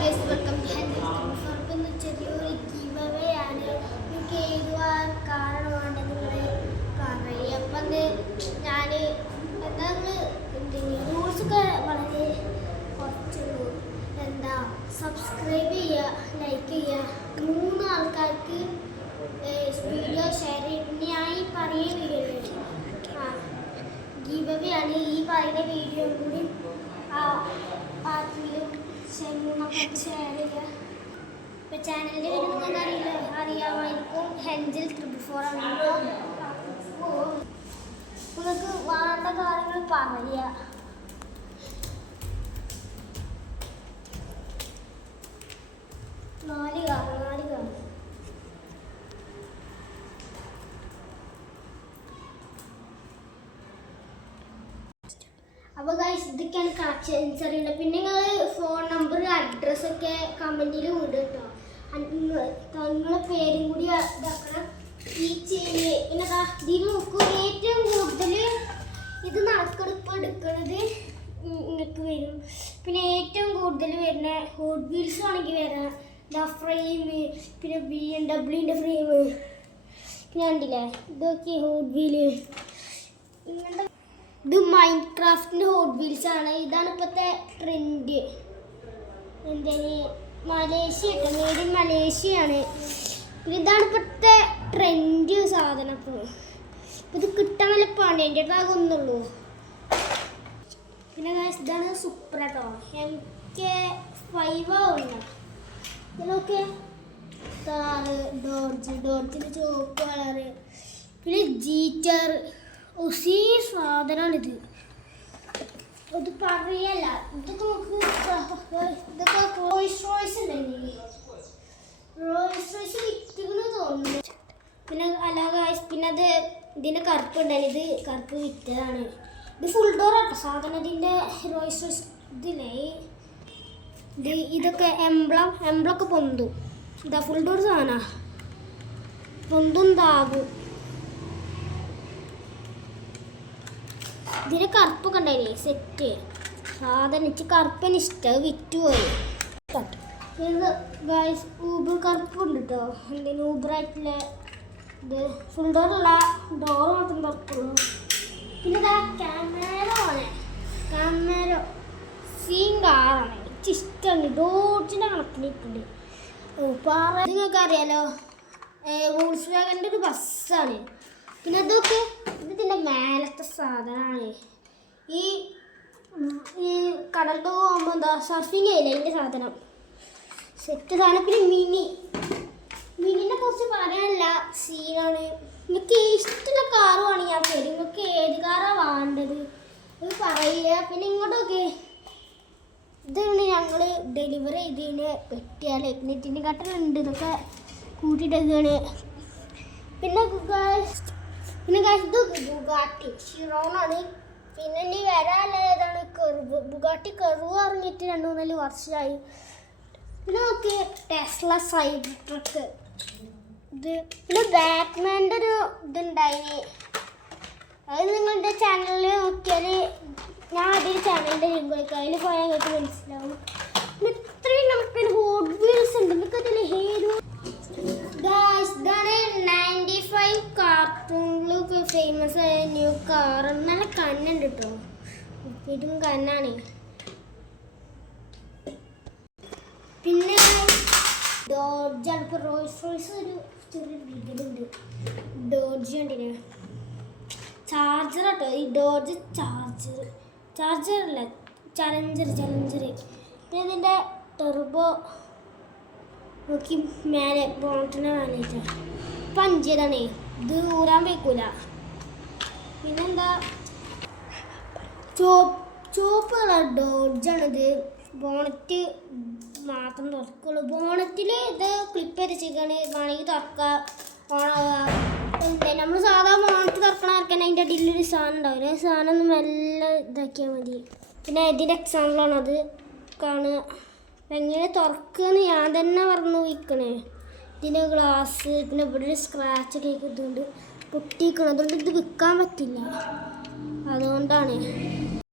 Guys welcome to health ചെറിയൊരു give away ആണ്. നിങ്ങൾക്ക് ഏതുവാൻ കാരണമാണ് നിങ്ങൾ പറയുക. അപ്പം ഞാൻ എന്താ റൂൾസൊക്കെ വളരെ കുറച്ചുള്ളൂ. എന്താ സബ്സ്ക്രൈബ് ചെയ്യുക, ലൈക്ക് ചെയ്യുക, 3 ആൾക്കാർക്ക് വീഡിയോ ഷെയർ ചെയ്യുക. ഞാൻ ഈ പറയുന്ന വീഡിയോ ഗീവ് അവേ ആണ്. ഈ പറയുന്ന വീഡിയോ കൂടി ആർക്കെങ്കിലും ഷെയർ ചെയ്യുക. ഇപ്പോൾ ചാനലിൻ്റെ പേര് നിങ്ങൾക്ക് അറിയാമായിരിക്കും. ഹെഞ്ചൽ 444 ആണ്. നിങ്ങൾക്ക് വേണ്ട കാര്യങ്ങൾ പറയുക. നാല് കാരണം അപ്പോൾ ഗൈസ് ഇതൊക്കെയാണ് കണക്ഷൻസ് അറിയുന്നത്. പിന്നെ നിങ്ങൾ ഫോൺ നമ്പർ അഡ്രസ്സൊക്കെ കമൻറ്റിൽ വിടും കേട്ടോ. നിങ്ങളെ പേരും കൂടി ഇതാക്കണം. ഈ പിന്നെ ഇതിൽ നോക്കൂ, ഏറ്റവും കൂടുതൽ ഇത് നറുക്കെടുപ്പ് എടുക്കുന്നത് നിങ്ങൾക്ക് വരും. പിന്നെ ഏറ്റവും കൂടുതൽ വരുന്ന ഹോട്ട് വീൽസ് ആണെങ്കിൽ വരാം. ഫ്രെയിം, പിന്നെ BMW ഫ്രെയിം, പിന്നെ കണ്ടില്ലേ ഇതൊക്കെ ഹോട്ട് വീല്. ഇങ്ങനത്തെ ഇത് മൈൻക്രാഫ്റ്റിൻ്റെ ഹോട്ട് വീൽസ് ആണ്. ഇതാണ് ഇപ്പോഴത്തെ ട്രെൻഡ്. എന്താണ് മലേഷ്യ കേട്ടോ, മെയ്ഡ് ഇൻ മലേഷ്യയാണ്. ഇതാണ് ഇപ്പോഴത്തെ ട്രെൻഡ് സാധനം. ഇപ്പോൾ ഇത് കിട്ടാൻ നല്ല പണി, എൻ്റെ അടുത്ത് ഒന്നുള്ളൂ. പിന്നെ ഇതാണ് സൂപ്പർ കേട്ടോ, MK5 ആവുന്ന ഇതിലൊക്കെ കാറ്, ഡോഡ്ജിൻ്റെ ചുവപ്പ് കളറ്, പിന്നെ ജീറ്റർ ഉസി സാധനമാണിത്. ഇത് പറയല്ല, ഇതൊക്കെ നോക്ക്. ഇതൊക്കെ റോയ്സ് റോയ്സ് ഉണ്ടെങ്കിൽ റോയ്സ് റോയ്സ് വിറ്റുകള് തോന്നുന്നു. പിന്നെ അല്ല ഗായ്സ്, പിന്നെ അത് ഇതിൻ്റെ കറുപ്പ് ഉണ്ടായി, ഇത് കറുപ്പ് വിറ്റതാണ്. ഇത് ഫുൾ ഡോർ ആട്ടോ സാധനം. ഇതിൻ്റെ റോയ്സ് റോയ്സ് ഇതില്ലേ ഇതൊക്കെ എംബ്ലൊക്കെ പൊന്തും. ഇതാ ഫുൾ ഡോർ സാധന പൊന്തും താകും. ഇതിന് കറുപ്പൊക്കെ ഉണ്ടായില്ലേ സെറ്റ് സാധനം. എനിക്ക് കറുപ്പന് ഇഷ്ടം, വിറ്റുപോയി. ഇത് ഗൈസ് ഊബർ കറുപ്പുണ്ട് കേട്ടോ. എന്തെങ്കിലും ഊബറായിട്ടുള്ള ഇത് ഫുൾ ഡോറുള്ള ഡോർ മാത്രം തുറക്കുള്ളൂ. പിന്നെ ഇതാ ക്യാമറ സീൻ കാറാണ്. എനിക്ക് ഇഷ്ടമുണ്ട്. ഡോഡ്ജിൻ്റെ കണക്കിനിട്ടുണ്ട്. നിങ്ങൾക്ക് അറിയാലോ, വോൾസ് വാഗൻ്റെ ഒരു ബസ്സാണ്. പിന്നെ ഇതൊക്കെ ഇതിൻ്റെ മേലത്തെ സാധനമാണ്. ഈ കടലിൽ പോകുമ്പോൾ എന്താ സർഫിങ് ചെയ്യില്ല ഇതിൻ്റെ സാധനം, സെറ്റ് സാധനം. പിന്നെ മിനിനെ കുറിച്ച് പറയാനുള്ള സീനാണ്. നിങ്ങൾക്ക് ഇഷ്ടമുള്ള കാറുമാണ് ഞാൻ തരും. നിങ്ങൾക്ക് ഏത് കാറാണ് വേണ്ടത് ഇത് പറയുക. പിന്നെ ഇങ്ങോട്ടൊക്കെ ഇതാണ് ഞങ്ങൾ ഡെലിവറി ചെയ്തതിന് പറ്റിയാലേ. പിന്നെ ഇതിൻ്റെ കട്ടലുണ്ട്, ഇതൊക്കെ കൂട്ടിയിട്ടൊക്കെയാണ്. പിന്നെ ഇത് ബുഗാട്ടി ഷിറോണാണ്. പിന്നെ ഇനി വരാനുള്ളതാണ് കെർവ്. ബുഗാട്ടി കെർവ് ഇറങ്ങിയിട്ട് 2-3 വർഷമായി. പിന്നെ നോക്കി ടെസ്ല സൈബർ ട്രക്ക്. ഇത് പിന്നെ ബാറ്റ്മാൻ്റെ ഒരു ഇതുണ്ടായിന്. അത് നിങ്ങളുടെ ചാനലിൽ നോക്കിയാൽ ഞാൻ അതിൽ ചാനലിൻ്റെ ലിങ്ക് വയ്ക്കാം. അതിൽ പോയാൽ നിങ്ങൾക്ക് മനസ്സിലാവും. പിന്നെ ഇത്രയും നമുക്ക് ഹോട്ട് വീൽസ് ഉണ്ട്. നിങ്ങൾക്ക് അതിൽ ഹീറോ ഇതാണ് 95 കാർട്ടൂണിലൊക്കെ ഫേമസ് ആയ ന്യൂ കാർ. നല്ല കണ്ണുണ്ട് കേട്ടോ, ഇതും കണ്ണാണ്. പിന്നെ ഡോഡ്ജാണ്. ഇപ്പോൾ റോയ്സ് റോയ്സ് ഒരു ചെറിയ വീടുണ്ട്. ഡോഡ്ജ് കണ്ടിന് ചാർജർ കേട്ടോ. ഈ ഡോഡ്ജ് ചാർജറല്ല, ചലഞ്ചർ. പിന്നെ ഇതിൻ്റെ ടെർബോ നോക്കി മേലെ ബോണറ്റിനെ മേലേറ്റാ പഞ്ചിയതാണേ. ഇത് ഊരാൻ വയ്ക്കൂല. പിന്നെന്താ ചുവപ്പ് കളർ ഡോഡ്ജാണിത്. ബോണറ്റ് മാത്രം തുറക്കുള്ളൂ. ബോണറ്റിൽ ഇത് ക്ലിപ്പ് അരച്ചിരിക്കുകയാണ്. വേണമെങ്കിൽ തുറക്കുക, ഓണാവുക. നമ്മൾ സാധാ ബോണറ്റ് തുറക്കണമാർക്കാൻ അതിൻ്റെ അടിയിലൊരു സാധനം ഉണ്ടാവില്ല. സാധനം ഒന്ന് മെല്ലെ ഇതാക്കിയാൽ മതി. പിന്നെ ഇതിൻ്റെ എക്സാമ്പിളാണ് അത് കാണുക. എങ്ങനെ തുറക്കുകയെന്ന് ഞാൻ തന്നെ പറഞ്ഞു വയ്ക്കണേ. ഇതിൻ്റെ ഗ്ലാസ്, പിന്നെ ഇവിടെ ഒരു സ്ക്രാച്ച് കേൾക്കുന്നുണ്ട്, പൊട്ടിക്കണം. അതുകൊണ്ട് ഇത് വിൽക്കാൻ പറ്റില്ല, അതുകൊണ്ടാണ്.